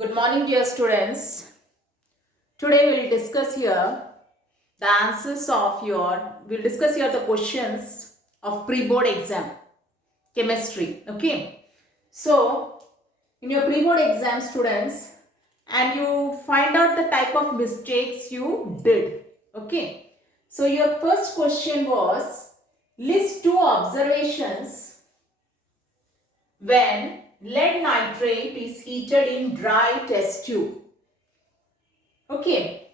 Good morning, dear students. Today we'll discuss here the answers of we'll discuss here the questions of pre-board exam, chemistry. Okay. So, in your pre-board exam, students, and you find out the type of mistakes you did. Okay. So, your first question was, list two observations when lead nitrate is heated in dry test tube. Okay.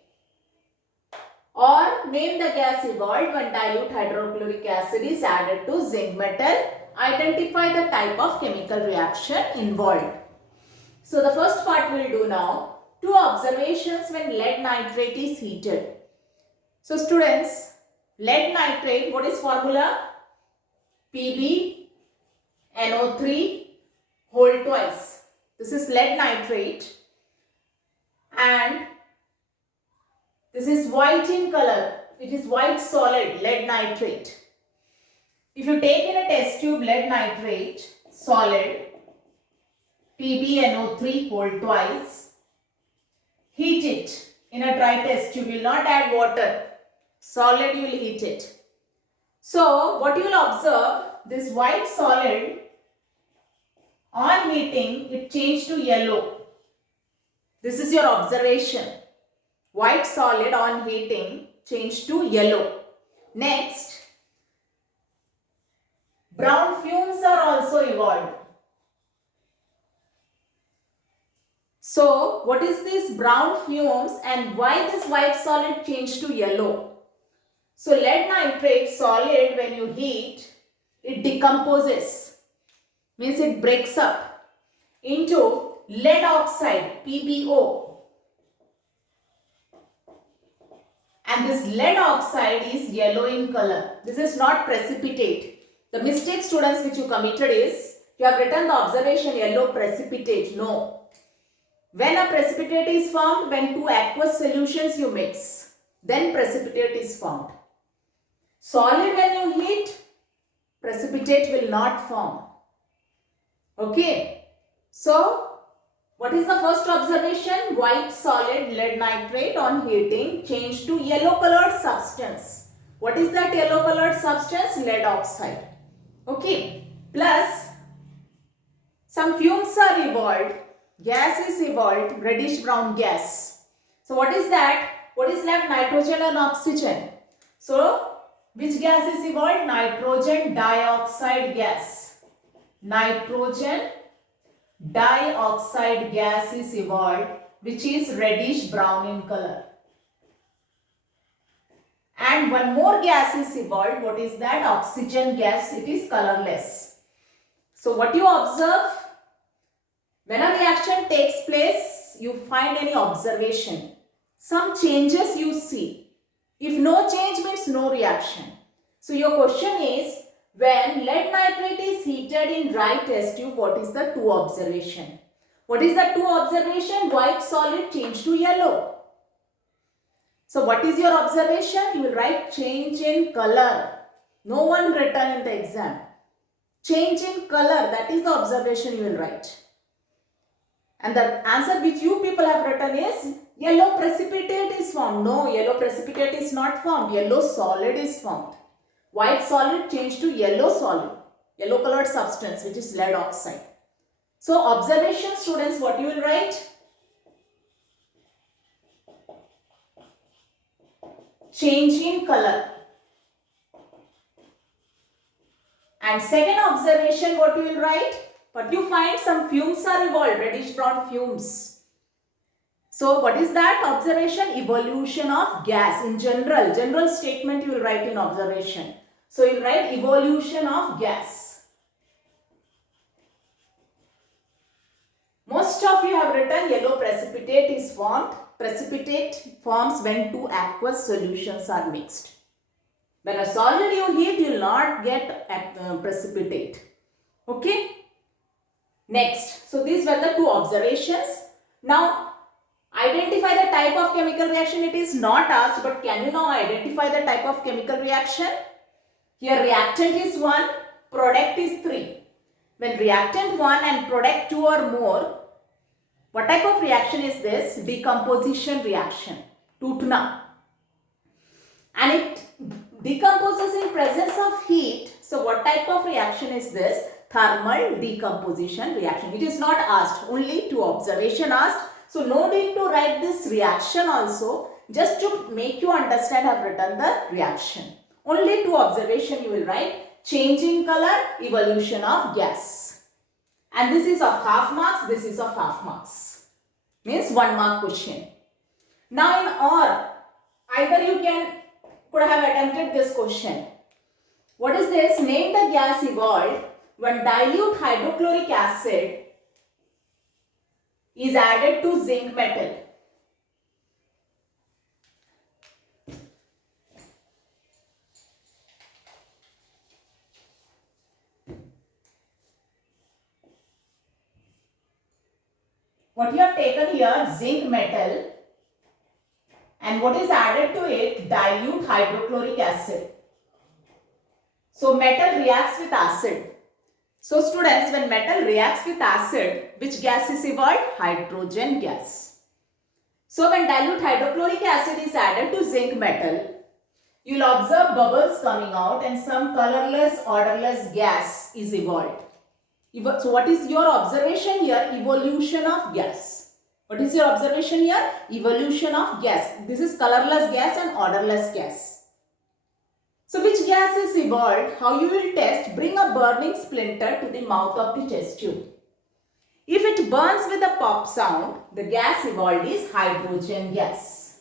Or name the gas evolved when dilute hydrochloric acid is added to zinc metal. Identify the type of chemical reaction involved. So the first part we'll do now. Two observations when lead nitrate is heated. So students, lead nitrate, what is formula? PbNO3 whole twice. This is lead nitrate and this is white in color. It is white solid lead nitrate. If you take in a test tube lead nitrate solid PbNO3 whole twice, heat it in a dry test tube. You will not add water. Solid you will heat it. So what you will observe, this white solid on heating it changed to yellow. This is your observation. White solid on heating changed to yellow. Next, brown fumes are also evolved. So, what is this brown fumes and why this white solid changed to yellow? So, lead nitrate solid when you heat, it decomposes. Means it breaks up into lead oxide, PbO. And this lead oxide is yellow in color. This is not precipitate. The mistake, students, which you committed is, you have written the observation yellow precipitate. No. When a precipitate is formed, when two aqueous solutions you mix, then precipitate is formed. Solid when you heat, precipitate will not form. Okay. So, what is the first observation? White solid lead nitrate on heating changed to yellow colored substance. What is that yellow colored substance? Lead oxide. Okay. Plus, some fumes are evolved. Gas is evolved, reddish brown gas. So, what is that? What is left? Nitrogen and oxygen. So, which gas is evolved? Nitrogen dioxide gas. Nitrogen dioxide gas is evolved, which is reddish brown in color. And one more gas is evolved. What is that? Oxygen gas. It is colorless. So what you observe? When a reaction takes place, you find any observation. Some changes you see. If no change means no reaction. So your question is, when lead nitrate is heated in dry test tube, what is the two observation? What is the two observation? White solid changed to yellow. So what is your observation? You will write change in color. No one written in the exam. Change in color, that is the observation you will write. And the answer which you people have written is yellow precipitate is formed. No, yellow precipitate is not formed. Yellow solid is formed. White solid changed to yellow solid, yellow colored substance, which is lead oxide. So observation, students, what you will write? Change in color. And second observation, what you will write? But you find some fumes are evolved, reddish brown fumes. So what is that observation? Evolution of gas. In general statement you will write in observation. So you will write evolution of gas. Most of you have written yellow precipitate is formed. Precipitate forms when two aqueous solutions are mixed. When a solid you heat, you will not get precipitate. Okay. Next. So these were the two observations. Now identify the type of chemical reaction. It is not asked, but can you now identify the type of chemical reaction? Here reactant is 1, product is 3. When reactant 1 and product 2 or more, What type of reaction is this? Decomposition reaction. Tootna. And it decomposes in presence of heat. So what type of reaction is this? Thermal decomposition reaction. It is not asked, only two observation asked. So no need to write this reaction also. Just to make you understand, I have written the reaction. Only two observation you will write. Change in color, evolution of gas. And this is of half marks, this is of half marks. Means 1 mark question. Now in OR, either you could have attempted this question. What is this? Name the gas evolved when dilute hydrochloric acid is added to zinc metal. What you have taken here, zinc metal, and what is added to it? Dilute hydrochloric acid. So metal reacts with acid. So students, when metal reacts with acid, which gas is evolved? Hydrogen gas. So when dilute hydrochloric acid is added to zinc metal, you will observe bubbles coming out and some colorless, odorless gas is evolved. So what is your observation here? Evolution of gas. What is your observation here? Evolution of gas. This is colorless gas and odorless gas. So which gas is evolved? How you will test? Bring a burning splinter to the mouth of the test tube. If it burns with a pop sound, the gas evolved is hydrogen gas.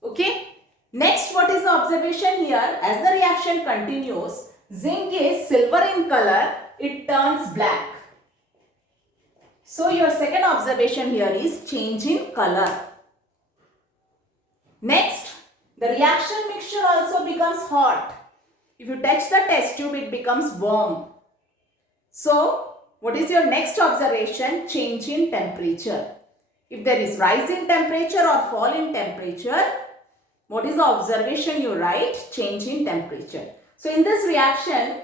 Okay. Next, what is the observation here? As the reaction continues, zinc is silver in color, it turns black. So your second observation here is change in color. Next, the reaction mixture also becomes hot. If you touch the test tube, it becomes warm. So, what is your next observation? Change in temperature. If there is rise in temperature or fall in temperature, what is the observation you write? Change in temperature. So, in this reaction,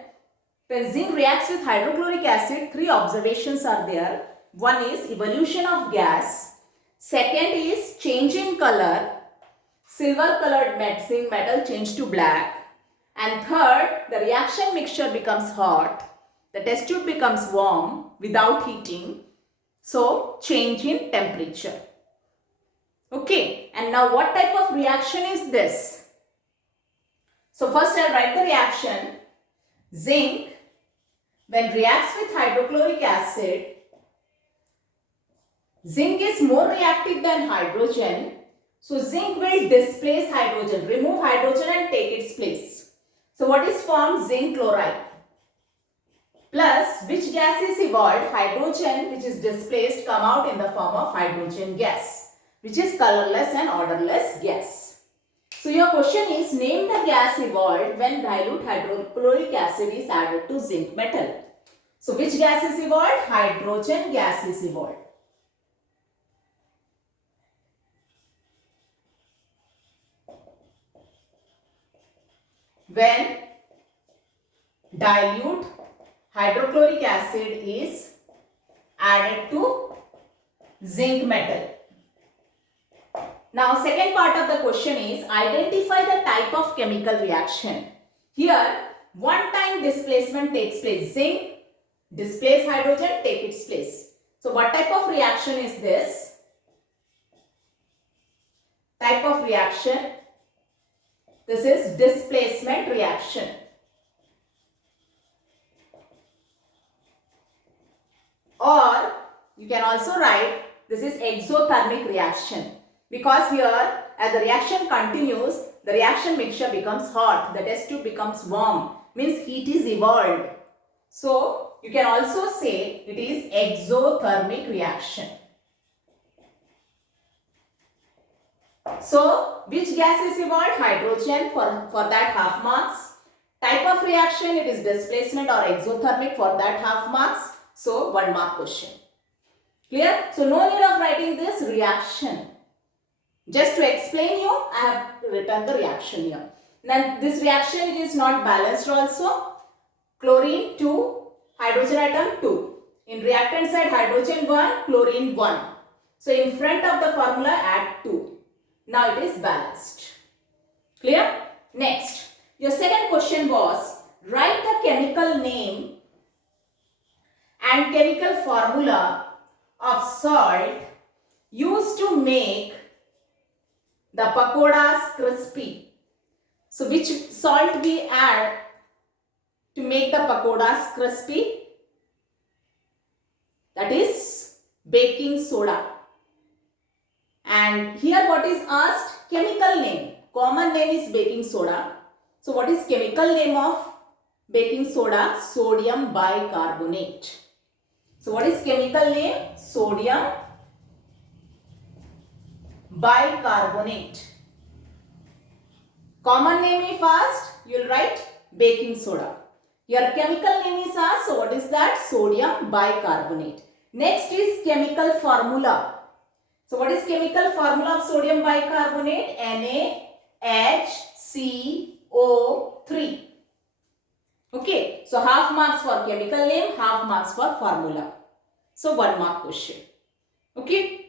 when zinc reacts with hydrochloric acid, three observations are there. One is evolution of gas. Second is change in color. Silver colored zinc metal changed to black. And third, the reaction mixture becomes hot. The test tube becomes warm without heating. So, change in temperature. Okay. And now what type of reaction is this? So, first I'll write the reaction. Zinc, when reacts with hydrochloric acid, zinc is more reactive than hydrogen. So, zinc will displace hydrogen, remove hydrogen and take its place. So, what is formed? Zinc chloride. Plus, which gas is evolved? Hydrogen, which is displaced, come out in the form of hydrogen gas, which is colorless and odorless gas. So, your question is, name the gas evolved when dilute hydrochloric acid is added to zinc metal. So, which gas is evolved? Hydrogen gas is evolved. When dilute hydrochloric acid is added to zinc metal. Now, second part of the question is identify the type of chemical reaction. Here, one-time displacement takes place. Zinc displace hydrogen, take its place. So, what type of reaction is this? Type of reaction. This is displacement reaction. Or you can also write this is exothermic reaction, because here as the reaction continues, the reaction mixture becomes hot, the test tube becomes warm, means heat is evolved. So you can also say it is exothermic reaction. So which gas is evolved? Hydrogen, for that half marks. Type of reaction, it is displacement or exothermic, for that half marks. So 1 mark question. Clear? So no need of writing this reaction. Just to explain you, I have written the reaction here. Now this reaction, it is not balanced also. Chlorine 2, hydrogen atom 2. In reactant side, hydrogen 1, chlorine 1. So in front of the formula, add 2. Now it is balanced. Clear? Next, your second question was, write the chemical name and chemical formula of salt used to make the pakoras crispy. So which salt we add to make the pakoras crispy? That is baking soda. And here what is asked? Chemical name. Common name is baking soda. So what is chemical name of baking soda? Sodium bicarbonate. So what is chemical name? Sodium bicarbonate. Common name is first, you will write baking soda. Your chemical name is asked, so what is that? Sodium bicarbonate. Next is chemical formula. So what is chemical formula of sodium bicarbonate? NaHCO3. Okay, so half marks for chemical name, half marks for formula. So 1 mark question. Okay.